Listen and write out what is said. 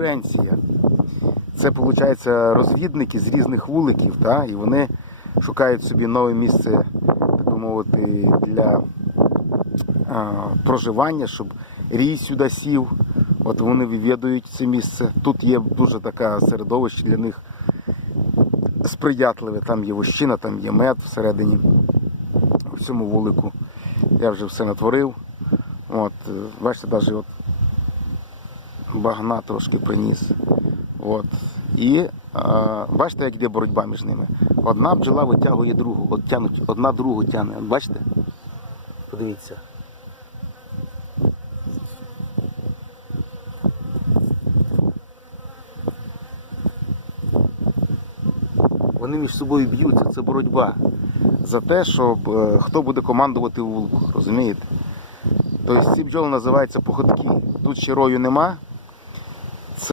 конкуренція. Це, виходить, розвідники з різних вуликів, та? і вони шукають собі нове місце, так би мовити, для а, проживання, щоб рій сюди сів. От вони вивідують це місце. Тут є дуже таке середовище для них сприятливе. Там є вощина, там є мед всередині в цьому вулику. Я вже все натворив. От, е, бачите, навіть от багна трошки приніс. От. І а, бачите, як йде боротьба між ними. Одна бджола витягує другу, от тянуть, одна другу тягне. Бачите? Подивіться. Вони між собою б'ються, це боротьба за те, щоб е, хто буде командувати вулку, розумієте? Тобто ці бджоли називаються походки. Тут ще рою нема,